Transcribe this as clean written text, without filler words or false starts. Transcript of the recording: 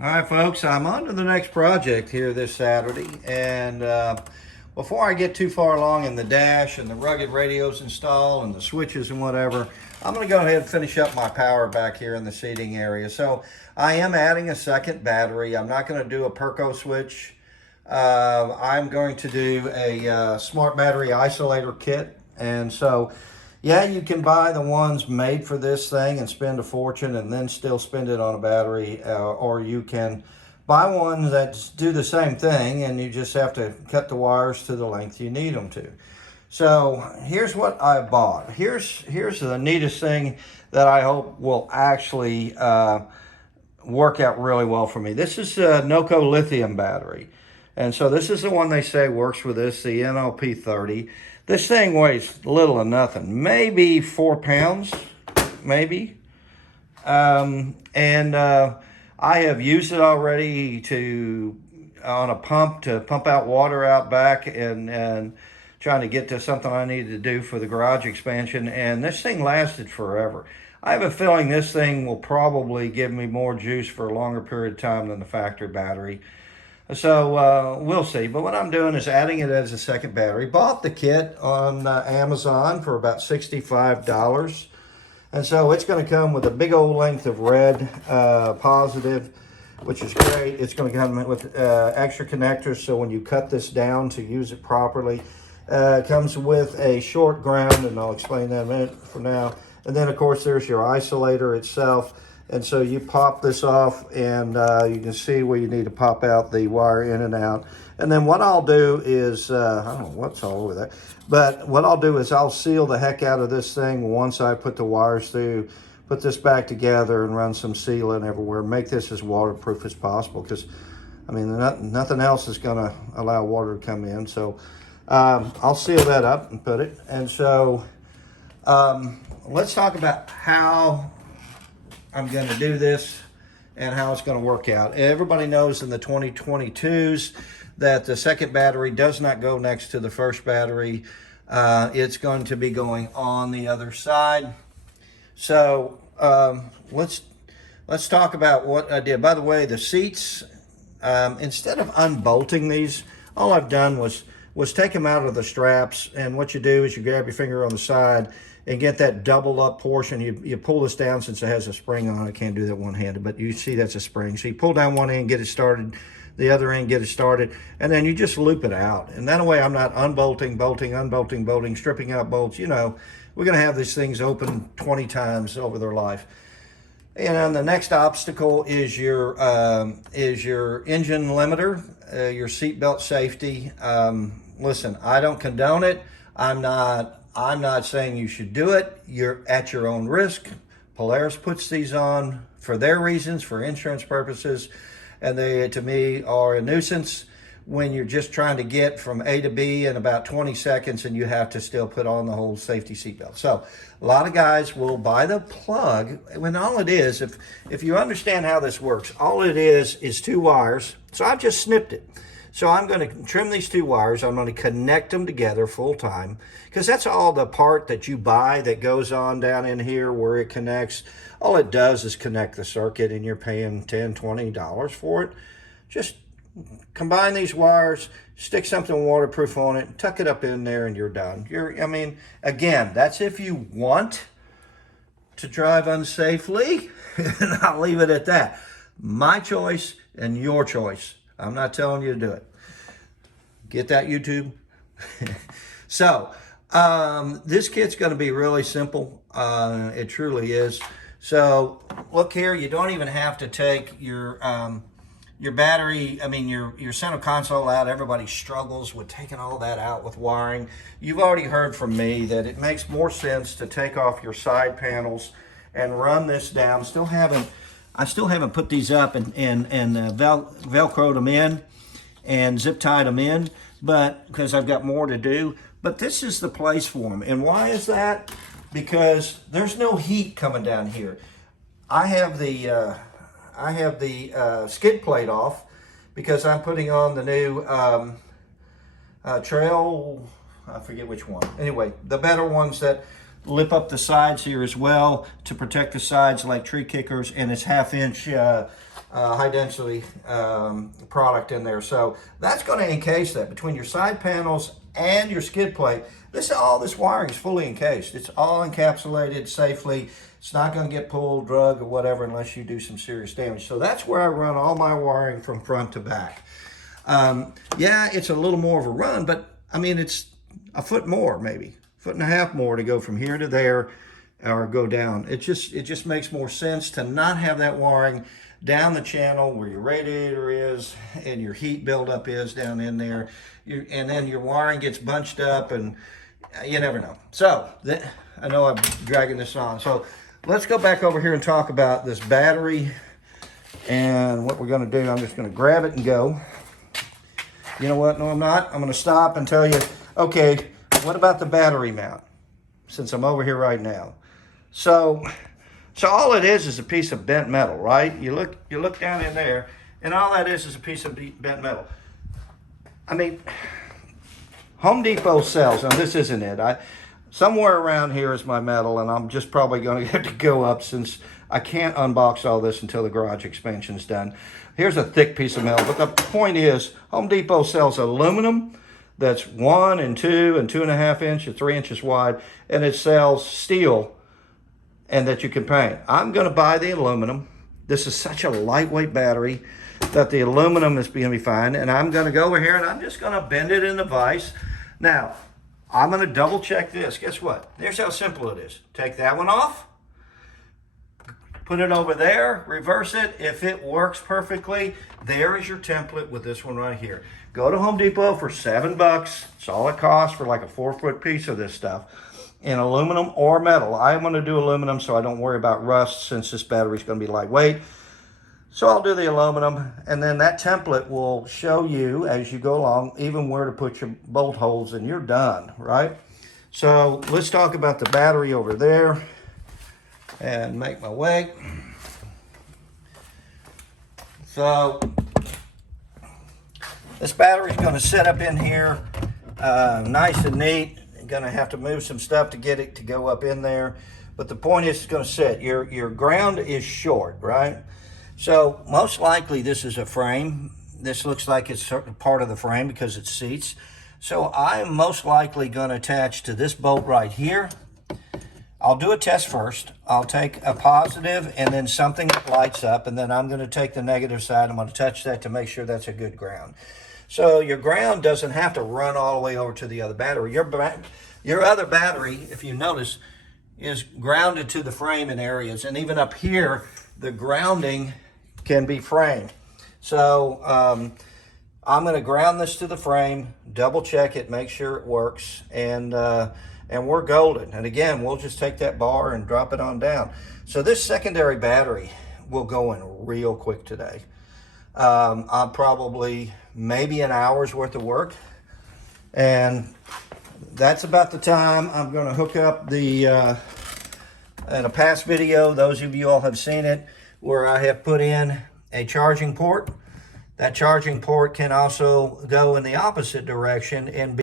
All right, folks, I'm on to the next project here this Saturday. And before I get too far along in the dash and the rugged radios installed and the switches and whatever, I'm going to go ahead and finish up my power back here in the seating area. So I am adding a second battery. I'm not going to do a Perco switch. I'm going to do a smart battery isolator kit. And so, yeah, you can buy the ones made for this thing and spend a fortune and then still spend it on a battery, or you can buy ones that do the same thing and you just have to cut the wires to the length you need them to. So here's what I bought. Here's the neatest thing that I hope will actually work out really well for me. This is a NOCO lithium battery. And so this is the one they say works with this, the NLP30. This thing weighs little or nothing, maybe 4 pounds, maybe. I have used it already on a pump to pump out water out back and trying to get to something I needed to do for the garage expansion. And this thing lasted forever. I have a feeling this thing will probably give me more juice for a longer period of time than the factory battery. So we'll see. But what I'm doing is adding it as a second battery. Bought the kit on Amazon for about $65. And so it's going to come with a big old length of red positive, which is great. It's going to come with extra connectors, so when you cut this down to use it properly, it comes with a short ground, and I'll explain that in a minute for now. And then, of course, there's your isolator itself. And so you pop this off, and you can see where you need to pop out the wire in and out. And then what I'll do is, I don't know what's all over there, but what I'll do is I'll seal the heck out of this thing once I put the wires through, put this back together and run some sealant everywhere, make this as waterproof as possible, because, I mean, nothing else is going to allow water to come in. So I'll seal that up and put it. And so let's talk about how I'm going to do this and how it's going to work out. Everybody knows in the 2022s that the second battery does not go next to the first battery. It's going to be going on the other side. So let's talk about what I did. By the way, the seats, instead of unbolting these, all I've done was take them out of the straps. And what you do is you grab your finger on the side and get that double up portion. You pull this down since it has a spring on it. I can't do that one-handed, but you see that's a spring. So you pull down one end, get it started, the other end, get it started, and then you just loop it out. And that way I'm not unbolting, bolting, stripping out bolts. You know, we're gonna have these things open 20 times over their life. And then the next obstacle is your engine limiter, your seatbelt safety. Listen, I don't condone it. I'm not saying you should do it. You're at your own risk. Polaris puts these on for their reasons, for insurance purposes, and they, to me, are a nuisance when you're just trying to get from A to B in about 20 seconds and you have to still put on the whole safety seatbelt. So a lot of guys will buy the plug, when all it is, if you understand how this works, all it is 2 wires. So I've just snipped it. So I'm going to trim these 2 wires. I'm going to connect them together full time, because that's all the part that you buy that goes on down in here where it connects. All it does is connect the circuit, and you're paying $10, $20 for it. Just combine these wires, stick something waterproof on it, tuck it up in there, and you're done. I mean, again, that's if you want to drive unsafely, and I'll leave it at that. My choice and your choice. I'm not telling you to do it. Get that, YouTube? So, this kit's going to be really simple. It truly is. So, look here. You don't even have to take your battery, your center console out. Everybody struggles with taking all that out with wiring. You've already heard from me that it makes more sense to take off your side panels and run this down. I still haven't put these up and velcroed them in and zip tied them in, but because I've got more to do. But this is the place for them. And why is that? Because there's no heat coming down here. I have the skid plate off because I'm putting on the new trail. I forget which one. Anyway, the better ones that lip up the sides here as well to protect the sides like tree kickers, and it's 1/2 inch high density product in there. So that's going to encase that between your side panels and your skid plate. All this wiring is fully encased. It's all encapsulated safely. It's not going to get pulled, drug, or whatever unless you do some serious damage. So that's where I run all my wiring from front to back. Yeah, it's a little more of a run, but I mean, it's a foot more, maybe 1.5 feet more to go from here to there or go down. It just makes more sense to not have that wiring down the channel where your radiator is and your heat buildup is down in there. And then your wiring gets bunched up and you never know. So I know I'm dragging this on. So let's go back over here and talk about this battery and what we're going to do. I'm just going to grab it and go. You know what? No, I'm not. I'm going to stop and tell you, okay, what about the battery mount? Since I'm over here right now. So all it is a piece of bent metal, right? You look down in there, and all that is a piece of bent metal. I mean, Home Depot sells, now this isn't it. Somewhere around here is my metal, and I'm just probably going to have to go up since I can't unbox all this until the garage expansion is done. Here's a thick piece of metal, but the point is, Home Depot sells aluminum that's 1 and 2 and 2.5 inches, 3 inches wide, and it sells steel and that you can paint. I'm going to buy the aluminum. This is such a lightweight battery that the aluminum is going to be fine, and I'm going to go over here and I'm just going to bend it in the vise. Now, I'm going to double check this. Guess what? There's how simple it is. Take that one off, put it over there, reverse it. If it works perfectly, there is your template with this one right here. Go to Home Depot for $7. It's all it costs for like a 4-foot piece of this stuff in aluminum or metal. I'm going to do aluminum so I don't worry about rust since this battery is going to be lightweight. So I'll do the aluminum, and then that template will show you as you go along even where to put your bolt holes, and you're done, right? So let's talk about the battery over there and make my way. So this battery is going to sit up in here nice and neat. Going to have to move some stuff to get it to go up in there, but the point is it's going to sit. Your ground is short, right? So most likely this is a frame. This looks like it's part of the frame because it's seats. So I'm most likely going to attach to this bolt right here. I'll do a test first. I'll take a positive and then something that lights up, and then I'm going to take the negative side. I'm going to touch that to make sure that's a good ground. So your ground doesn't have to run all the way over to the other battery. Your other battery, if you notice, is grounded to the frame in areas. And even up here, the grounding can be framed. So I'm going to ground this to the frame, double check it, make sure it works, and we're golden. And again, we'll just take that bar and drop it on down. So this secondary battery will go in real quick today. I'm probably maybe an hour's worth of work, and that's about the time I'm going to hook up the in a past video, those of you all have seen it, where I have put in a charging port. That charging port can also go in the opposite direction and